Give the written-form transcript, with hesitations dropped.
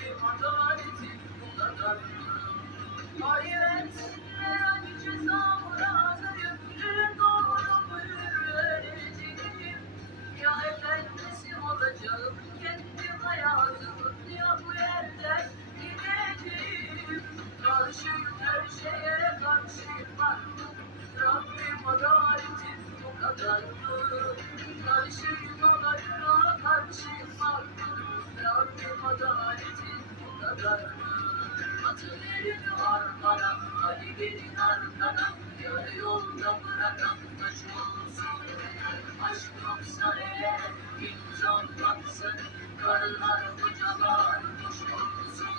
Rabbim adaletin bu kadar mı? Hayretsinler acı cezamı razıyım. Hür doğru buyur vereceğim. Ya efendisi olacağım, kendi hayatımı ya bu yerden gideceğim. Karşıyım her şeye karşıyım artık. Rabbim adaletin bu kadar mı? Karşıyım olayına karşıyım artık. Rabbim adaletin bu kadar mı? Atı verin arkana, Ali gelin arkana. Yarı yolda bırakan taş olsun. Aşk yoksa eğer imzan baksın. Karılar kocalar boş olsun.